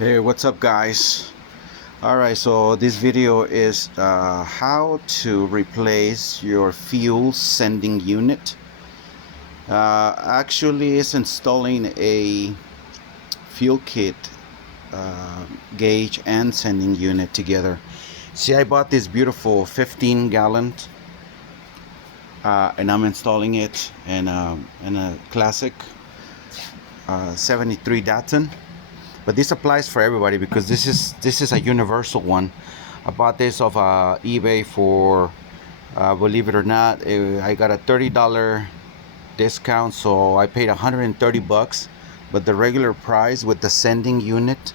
Hey, what's up guys? Alright, so this video is how to replace your fuel sending unit. Actually it's installing a fuel kit, gauge and sending unit together. See, I bought this beautiful 15-gallon and I'm installing it in a classic 73 Datsun. But this applies for everybody because this is a universal one. I bought this off eBay for believe it or not, I got a $30 discount, so I paid 130 bucks, but the regular price with the sending unit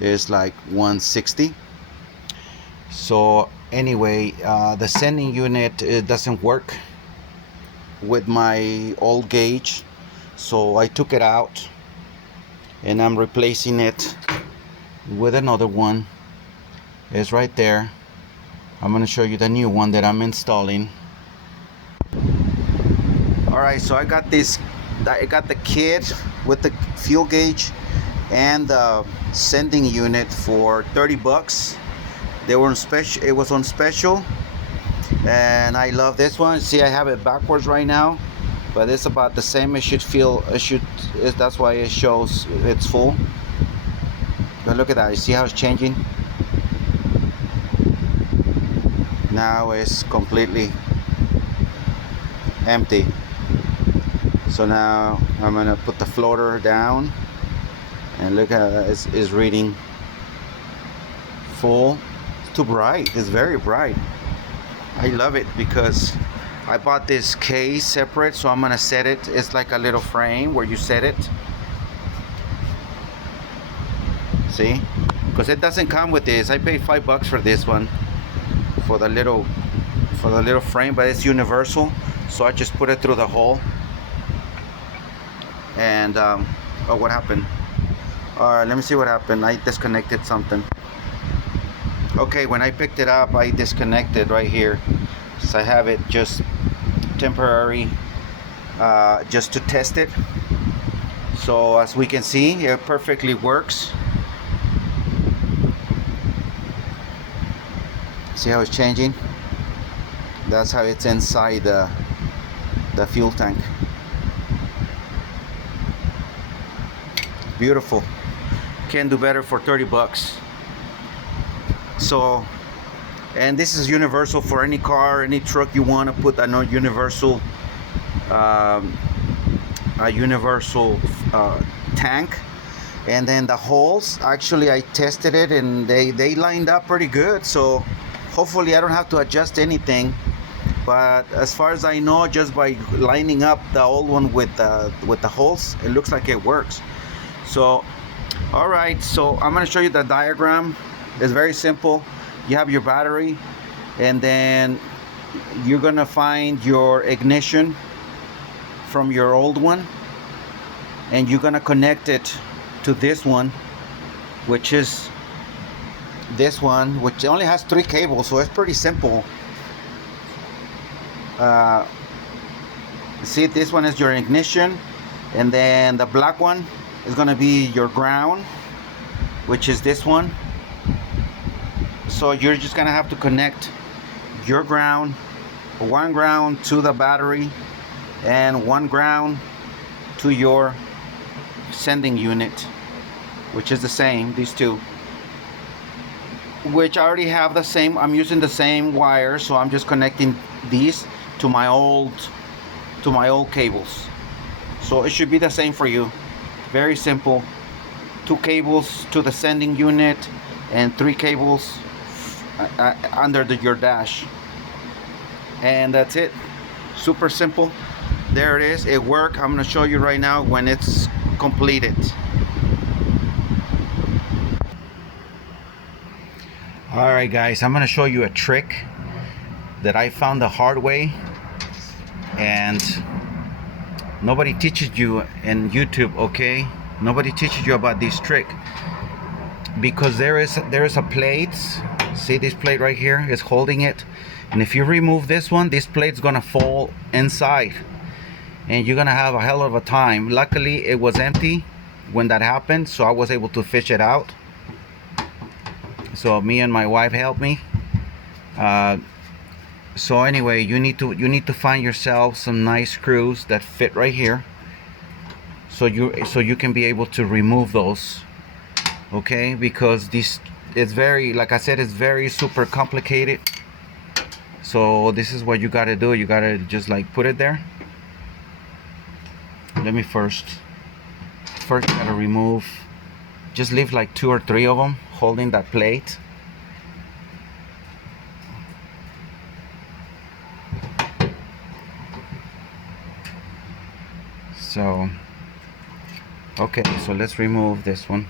is like 160. So anyway, the sending unit, it doesn't work with my old gauge, so I took it out and I'm replacing it with another one. It's right there. I'm going to show you the new one that I'm installing. Alright, so I got the kit with the fuel gauge and the sending unit for 30 bucks. They were on special. It was on special, and I love this one. See, I have it backwards right now, but it's about the same. That's why it shows it's full. But look at that, you see how it's changing? Now it's completely empty. So now I'm gonna put the floater down and look at it's reading full. It's too bright, it's very bright. I love it because I bought this case separate, so I'm gonna set it. It's like a little frame where you set it. See, because it doesn't come with this. I paid $5 for this one, for the little frame, but it's universal. So I just put it through the hole. And oh, what happened? All right, let me see what happened. I disconnected something. Okay, when I picked it up, I disconnected right here. So I have it just temporary, just to test it. So as we can see, it perfectly works. See how it's changing? That's how it's inside the fuel tank. Beautiful. Can't do better for 30 bucks. So, and this is universal for any car, any truck you want to put a universal tank. And then the holes, actually I tested it and they lined up pretty good, so hopefully I don't have to adjust anything. But as far as I know, just by lining up the old one with the holes, it looks like it works. So all right, so I'm going to show you the diagram. It's very simple. You have your battery, and then you're going to find your ignition from your old one, and you're going to connect it to this one, which is this one, which only has 3 cables, so it's pretty simple. See, this one is your ignition, and then the black one is going to be your ground, which is this one. So you're just going to have to connect your ground, one ground to the battery and one ground to your sending unit, which is the same, these two, which I already have the same. I'm using the same wire, so I'm just connecting these to my old cables. So it should be the same for you. Very simple. 2 cables to the sending unit and 3 cables under your dash, and that's it. Super simple. There it is. It worked. I'm going to show you right now when it's completed. Alright guys, I'm going to show you a trick that I found the hard way, and nobody teaches you in YouTube, okay? Nobody teaches you about this trick, because there is a plate. See, this plate right here is holding it, and if you remove this one, this plate's gonna fall inside and you're gonna have a hell of a time. Luckily it was empty when that happened, so I was able to fish it out. So me and my wife helped me. uh, so anyway, you need to find yourself some nice screws that fit right here, so you can be able to remove those. Okay, because this, it's very, like I said, it's very super complicated. So this is what you got to do. You got to just like put it there. Let me first you got to remove, just leave like 2 or 3 of them holding that plate. So okay, so let's remove this one.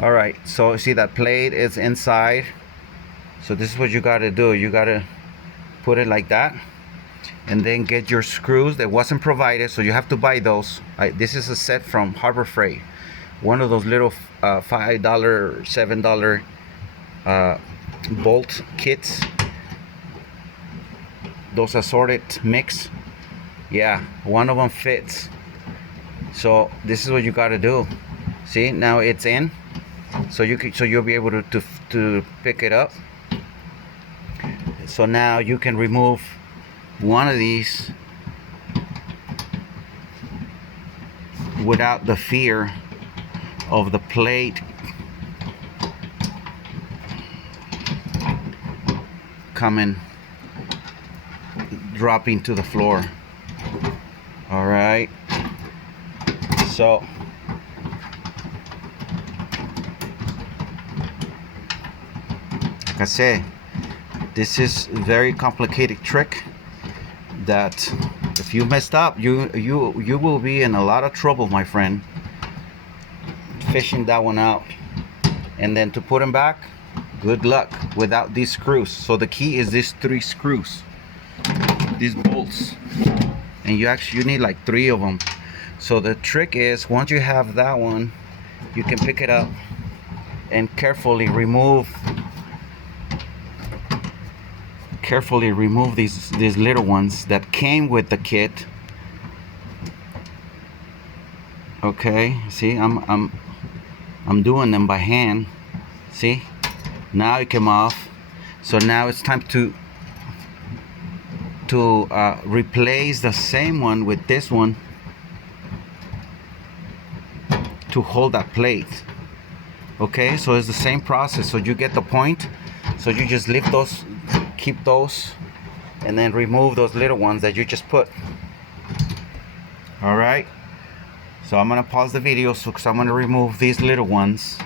All right, so see that plate is inside. So this is what you got to do. You got to put it like that, and then get your screws that wasn't provided, so you have to buy those. This is a set from Harbor Freight, one of those little $5 $7 bolt kits, those assorted mix. Yeah, one of them fits. So this is what you got to do. See, now it's in, so you'll be able to pick it up. So now you can remove one of these without the fear of the plate dropping to the floor. All right, so like I say, this is a very complicated trick that if you messed up, you will be in a lot of trouble, my friend, fishing that one out. And then to put them back, good luck without these screws. So the key is these 3 screws, these bolts, and you need like 3 of them. So the trick is, once you have that one, you can pick it up and carefully remove these little ones that came with the kit. Okay, see, I'm doing them by hand. See, now it came off. So now it's time to replace the same one with this one to hold that plate. Okay, so it's the same process. So you get the point. So you just lift those, keep those, and then remove those little ones that you just put. All right, so I'm gonna pause the video because I'm gonna remove these little ones,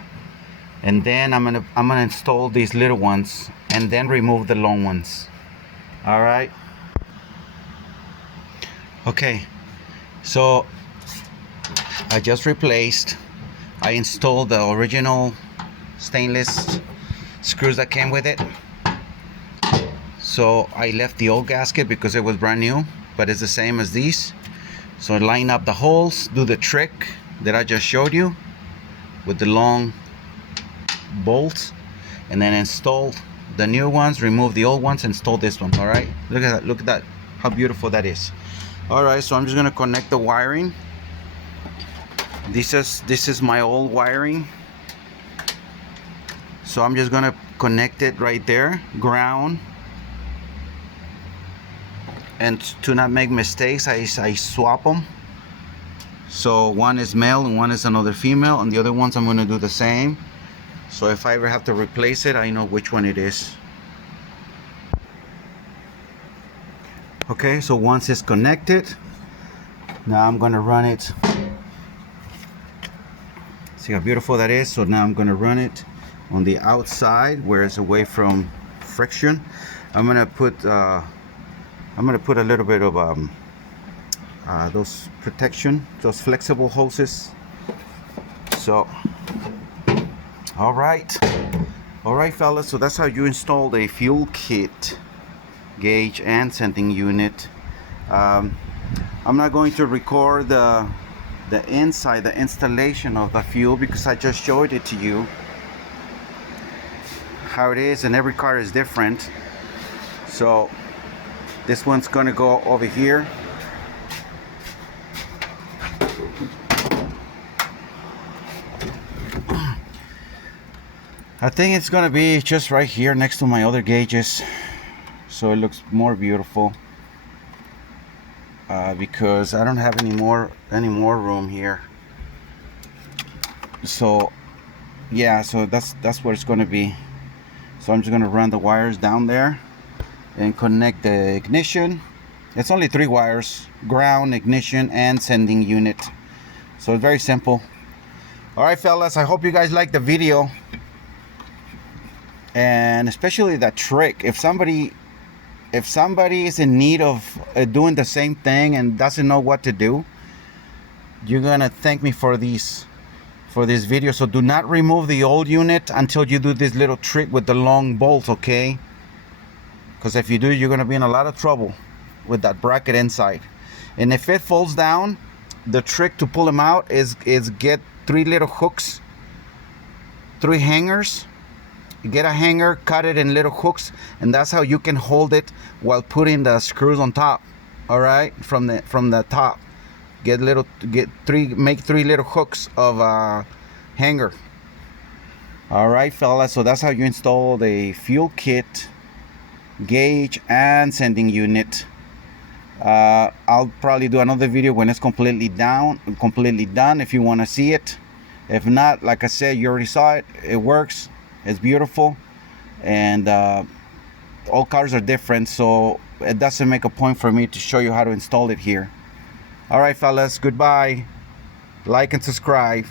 and then I'm gonna install these little ones, and then remove the long ones. All right, okay, so I just I installed the original stainless screws that came with it. So I left the old gasket because it was brand new, but it's the same as these. So I line up the holes, do the trick that I just showed you with the long bolts, and then install the new ones, remove the old ones, install this one. All right, look at that, how beautiful that is. All right, so I'm just gonna connect the wiring. This is my old wiring, so I'm just gonna connect it right there, ground. And to not make mistakes, I swap them. So one is male and one is another female, and the other ones I'm going to do the same. So if I ever have to replace it, I know which one it is. Okay, so once it's connected, now I'm going to run it. See how beautiful that is? So now I'm going to run it on the outside where it's away from friction. I'm going to put a little bit of those protection, those flexible hoses. So all right fellas, so that's how you install a fuel kit, gauge, and sending unit. I'm not going to record the inside, the installation of the fuel, because I just showed it to you how it is, and every car is different. So this one's gonna go over here. I think it's gonna be just right here next to my other gauges, so it looks more beautiful, because I don't have any more room here. So yeah, so that's where it's gonna be. So I'm just gonna run the wires down there and connect the ignition. It's only 3 wires: ground, ignition, and sending unit. So it's very simple. All right, fellas, I hope you guys like the video, and especially that trick. If somebody is in need of doing the same thing and doesn't know what to do, you're gonna thank me for this video. So do not remove the old unit until you do this little trick with the long bolts, okay? Because if you do, you're gonna be in a lot of trouble with that bracket inside. And if it falls down, the trick to pull them out is get 3 little hooks, 3 hangers. Get a hanger, cut it in little hooks, and that's how you can hold it while putting the screws on top. All right, from the top, make 3 little hooks of a hanger. All right, fellas, so that's how you install the fuel kit, gauge, and sending unit. I'll probably do another video when it's completely done if you want to see it. If not, like I said, you already saw it. It works. It's beautiful, and all cars are different, so it doesn't make a point for me to show you how to install it here. All right, fellas, goodbye. Like and subscribe.